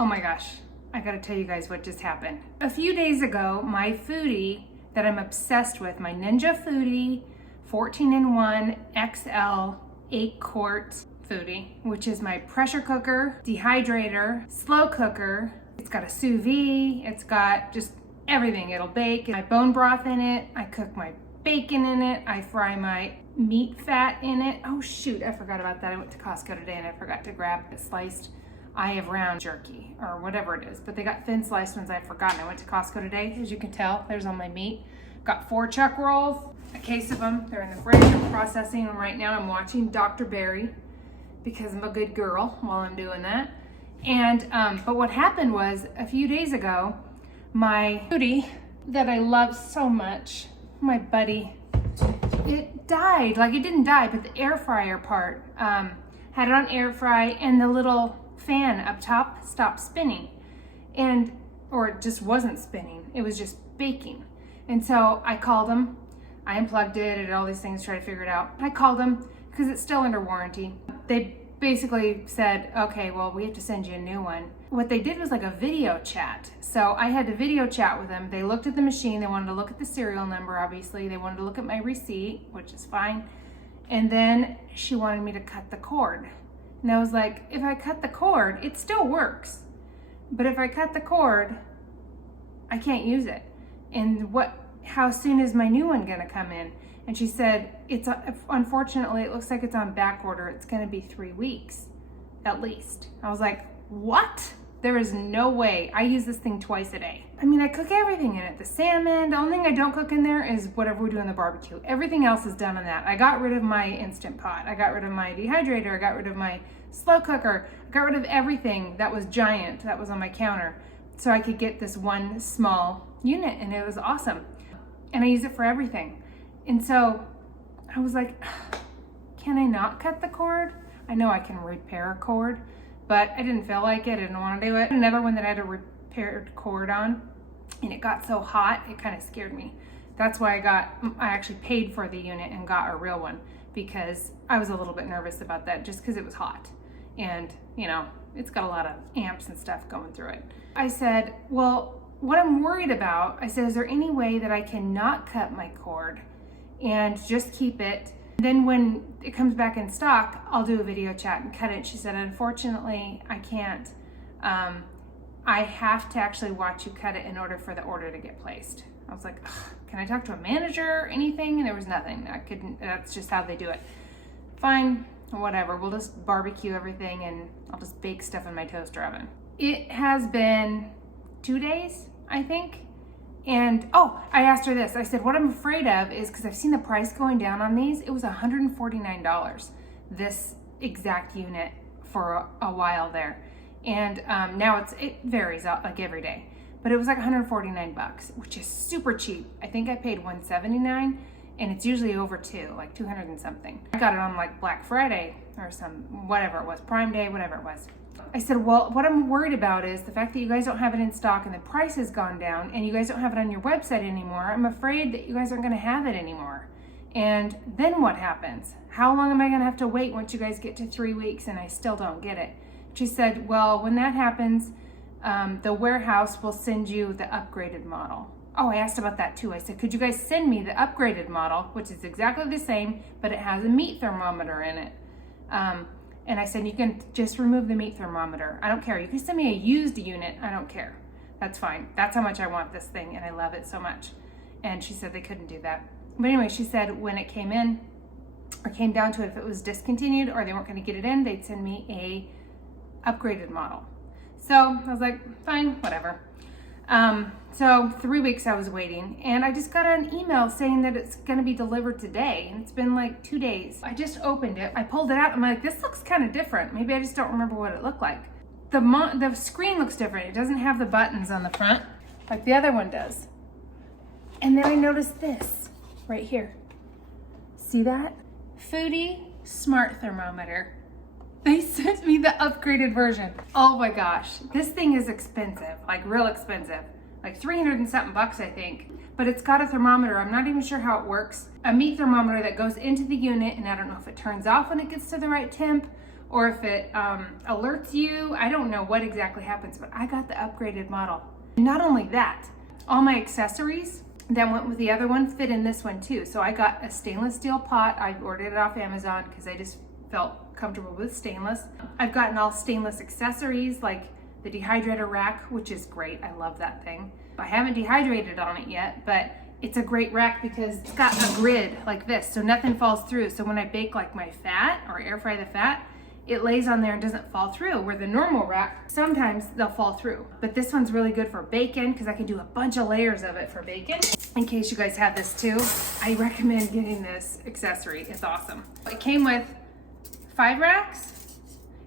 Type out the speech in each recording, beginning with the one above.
Oh my gosh, I gotta tell you guys what just happened. A few days ago, my Foodie that I'm obsessed with, my Ninja Foodie 14-in-1 XL 8-quart Foodie, which is my pressure cooker, dehydrator, slow cooker. It's got a sous vide, it's got just everything. It'll bake my bone broth in it, I cook my bacon in it, I fry my meat fat in it. Oh shoot, I forgot about that. I went to Costco today and I forgot to grab a sliced eye of round jerky or whatever it is, but they got thin sliced ones I've forgotten. I went to Costco today, as you can tell, there's all my meat. Got 4 chuck rolls, a case of them. They're in the fridge. I'm processing them right now. I'm watching Dr. Berry because I'm a good girl while I'm doing that. And but what happened was a few days ago, my Foodie that I love so much, my buddy, it died. Like, it didn't die, but the air fryer part had it on air fry, and the little fan up top stopped spinning, or it just wasn't spinning. It was just baking. And so I called them. I unplugged it and all these things, try to figure it out. I called them because it's still under warranty. They basically said, okay, well, we have to send you a new one. What they did was like a video chat. So I had to video chat with them. They looked at the machine. They wanted to look at the serial number, obviously. They wanted to look at my receipt, which is fine. And then she wanted me to cut the cord. And I was like, if I cut the cord, it still works. But if I cut the cord, I can't use it. And how soon is my new one gonna come in? And she said, unfortunately, it looks like it's on back order. It's gonna be 3 weeks, at least. I was like, what? There is no way. I use this thing twice a day. I mean, I cook everything in it. The salmon, the only thing I don't cook in there is whatever we do in the barbecue. Everything else is done on that. I got rid of my Instant Pot. I got rid of my dehydrator. I got rid of my slow cooker. I got rid of everything that was giant, that was on my counter, so I could get this one small unit, and it was awesome. And I use it for everything. And so I was like, can I not cut the cord? I know I can repair a cord, but I didn't feel like it. I didn't want to do it. Another one that I had a repaired cord on, and it got so hot, it kind of scared me. That's why I actually paid for the unit and got a real one, because I was a little bit nervous about that just because it was hot. And, you know, it's got a lot of amps and stuff going through it. I said, well, what I'm worried about, I said, is there any way that I can not cut my cord and just keep it? Then when it comes back in stock, I'll do a video chat and cut it. She said, unfortunately, I can't. I have to actually watch you cut it in order for the order to get placed. I was like, can I talk to a manager or anything? And there was nothing. I couldn't, that's just how they do it. Fine, whatever. We'll just barbecue everything and I'll just bake stuff in my toaster oven. It has been 2 days, I think. And I asked her this. I said, what I'm afraid of is, because I've seen the price going down on these, it was $149, this exact unit for a while there. And now it varies out like every day, but it was like 149 bucks, which is super cheap. I think I paid $179, and it's usually over like 200 and something. I got it on like Black Friday or whatever it was, Prime Day, whatever it was. I said, well, what I'm worried about is the fact that you guys don't have it in stock and the price has gone down and you guys don't have it on your website anymore. I'm afraid that you guys aren't going to have it anymore. And then what happens? How long am I going to have to wait once you guys get to 3 weeks and I still don't get it? She said, well, when that happens, the warehouse will send you the upgraded model. I asked about that too. I said, could you guys send me the upgraded model, which is exactly the same, but it has a meat thermometer in it. And I said, you can just remove the meat thermometer. I don't care. You can send me a used unit. I don't care. That's fine. That's how much I want this thing, and I love it so much. And she said they couldn't do that. But anyway, she said when it came in, or came down to it, if it was discontinued or they weren't going to get it in, they'd send me a upgraded model. So I was like, fine, whatever. So 3 weeks I was waiting, and I just got an email saying that it's going to be delivered today, and it's been like 2 days. I just opened it. I pulled it out. I'm like, this looks kind of different. Maybe I just don't remember what it looked like. The screen looks different. It doesn't have the buttons on the front like the other one does. And then I noticed this right here. See that? Foodie Smart Thermometer. They sent me the upgraded version. Oh my gosh, this thing is expensive, like real expensive. Like 300 and something bucks, I think. But it's got a thermometer. I'm not even sure how it works. A meat thermometer that goes into the unit, and I don't know if it turns off when it gets to the right temp or if it alerts you. I don't know what exactly happens, but I got the upgraded model. Not only that, all my accessories that went with the other one fit in this one too. So I got a stainless steel pot. I ordered it off Amazon because I just felt comfortable with stainless. I've gotten all stainless accessories like the dehydrator rack, which is great. I love that thing. I haven't dehydrated on it yet, but it's a great rack because it's got a grid like this, so nothing falls through. So when I bake like my fat or air fry the fat, it lays on there and doesn't fall through, where the normal rack, sometimes they'll fall through. But this one's really good for bacon because I can do a bunch of layers of it for bacon. In case you guys have this too, I recommend getting this accessory. It's awesome. It came with 5 racks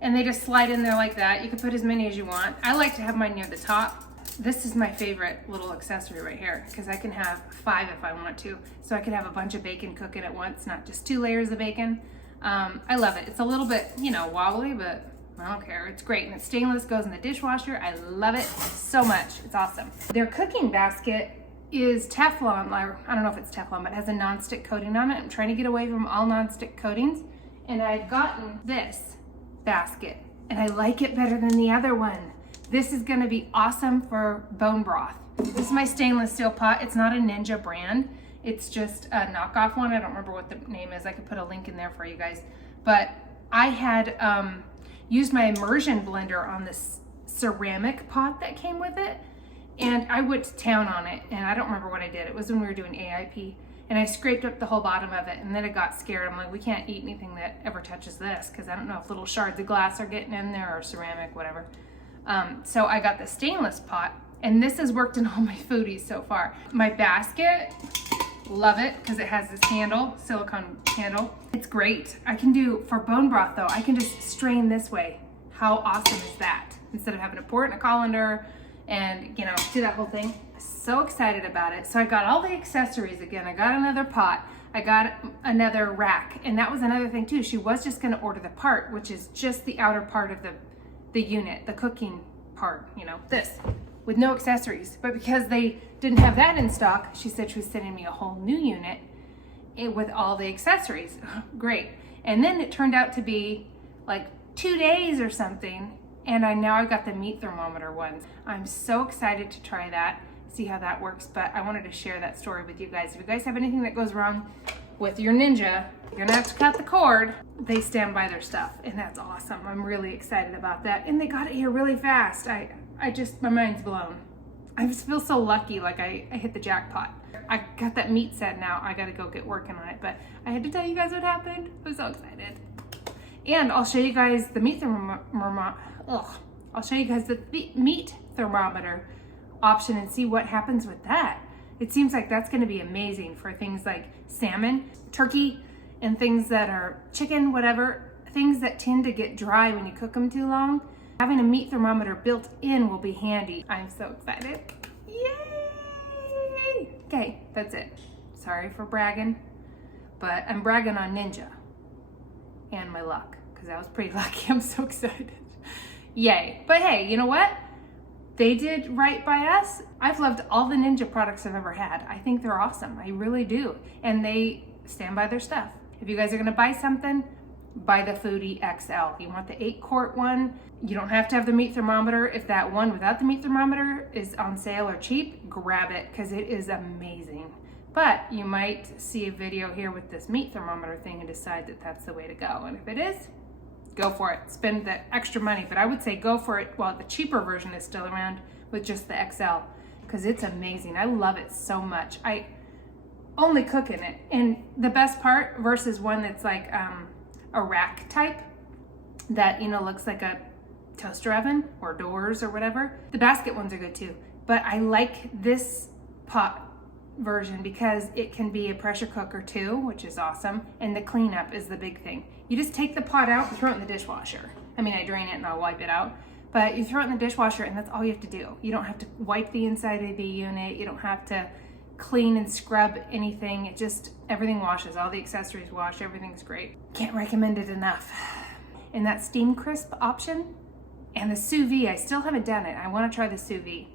and they just slide in there like that. You can put as many as you want. I like to have mine near the top. This is my favorite little accessory right here because I can have 5 if I want to. So I can have a bunch of bacon cooking at once, not just 2 layers of bacon. I love it. It's a little bit, wobbly, but I don't care. It's great. And it's stainless, goes in the dishwasher. I love it so much. It's awesome. Their cooking basket is Teflon. I don't know if it's Teflon, but it has a nonstick coating on it. I'm trying to get away from all nonstick coatings. And I've gotten this basket and I like it better than the other one. This is going to be awesome for bone broth. This is my stainless steel pot. It's not a Ninja brand. It's just a knockoff one. I don't remember what the name is. I could put a link in there for you guys. But I had used my immersion blender on this ceramic pot that came with it. And I went to town on it. And I don't remember what I did. It was when we were doing AIP. And I scraped up the whole bottom of it. And then I got scared. I'm like, we can't eat anything that ever touches this. Because I don't know if little shards of glass are getting in there or ceramic, whatever. So I got the stainless pot. And this has worked in all my foodies so far. My basket, love it because it has this handle, silicone handle. It's great. I can do, for bone broth though, I can just strain this way. How awesome is that? Instead of having to pour it in a colander and, do that whole thing. So excited about it. So I got all the accessories again. I got another pot. I got another rack. And that was another thing too. She was just gonna order the part, which is just the outer part of the unit, the cooking part, this, with no accessories. But because they didn't have that in stock, she said she was sending me a whole new unit with all the accessories. Great. And then it turned out to be like 2 days or something, and now I've got the meat thermometer ones. I'm so excited to try that, see how that works, but I wanted to share that story with you guys. If you guys have anything that goes wrong with your Ninja, you're gonna have to cut the cord. They stand by their stuff, and that's awesome. I'm really excited about that. And they got it here really fast. My mind's blown. I just feel so lucky, like I hit the jackpot. I got that meat set now. I gotta go get working on it, but I had to tell you guys what happened. I'm so excited. And I'll show you guys the meat meat thermometer option and see what happens with that. It seems like that's gonna be amazing for things like salmon, turkey, and things that are chicken, whatever, things that tend to get dry when you cook them too long. Having a meat thermometer built in will be handy. I'm so excited. Yay! Okay, that's it. Sorry for bragging, but I'm bragging on Ninja and my luck, because I was pretty lucky. I'm so excited. Yay. But hey, you know what? They did right by us. I've loved all the Ninja products I've ever had. I think they're awesome. I really do. And they stand by their stuff. If you guys are gonna buy something, buy the Foodie XL. You want the 8-quart one. You don't have to have the meat thermometer. If that one without the meat thermometer is on sale or cheap, grab it because it is amazing. But you might see a video here with this meat thermometer thing and decide that that's the way to go. And if it is, go for it. Spend the extra money. But I would say go for it while the cheaper version is still around with just the XL because it's amazing. I love it so much. I only cook in it. And the best part versus one that's like a rack type that, looks like a toaster oven or doors or whatever. The basket ones are good too. But I like this pot version because it can be a pressure cooker too, which is awesome. And the cleanup is the big thing. You just take the pot out and throw it in the dishwasher. I mean, I drain it and I'll wipe it out, but you throw it in the dishwasher and that's all you have to do. You don't have to wipe the inside of the unit. You don't have to clean and scrub anything. It just, everything washes. All the accessories wash. Everything's great. Can't recommend it enough. And that steam crisp option and the sous vide, I still haven't done it. I want to try the sous vide,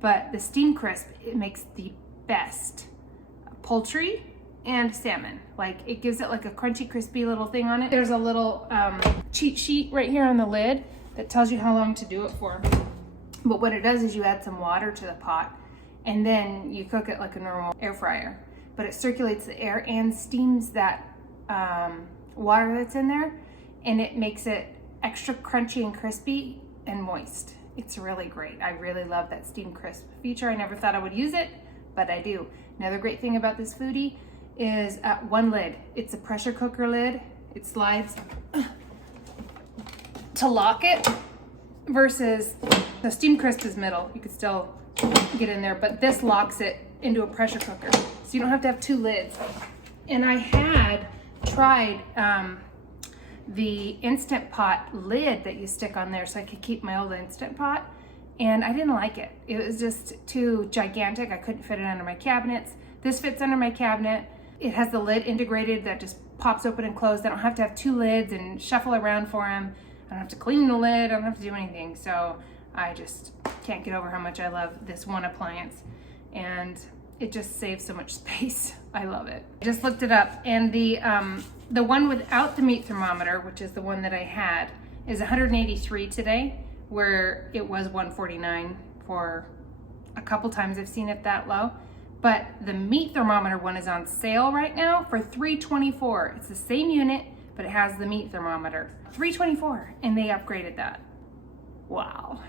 but the steam crisp, it makes the best poultry and salmon. Like, it gives it like a crunchy, crispy little thing on it. There's a little cheat sheet right here on the lid that tells you how long to do it for. But what it does is you add some water to the pot and then you cook it like a normal air fryer. But it circulates the air and steams that water that's in there, and it makes it extra crunchy and crispy and moist. It's really great. I really love that steam crisp feature. I never thought I would use it, but I do. Another great thing about this Foodie is one lid. It's a pressure cooker lid. It slides to lock it versus the steam crisp is middle. You could still get in there, but this locks it into a pressure cooker. So you don't have to have two lids. And I had tried the Instant Pot lid that you stick on there so I could keep my old Instant Pot, and I didn't like it. It was just too gigantic. I couldn't fit it under my cabinets. This fits under my cabinet. It has the lid integrated that just pops open and closed. I don't have to have two lids and shuffle around for them. I don't have to clean the lid. I don't have to do anything. So I just can't get over how much I love this one appliance, and it just saves so much space. I love it. I just looked it up, and the one without the meat thermometer, which is the one that I had, is 183 today, where it was 149 for a couple times I've seen it that low. But the meat thermometer one is on sale right now for $324. It's the same unit, but it has the meat thermometer. $324, and they upgraded that. Wow.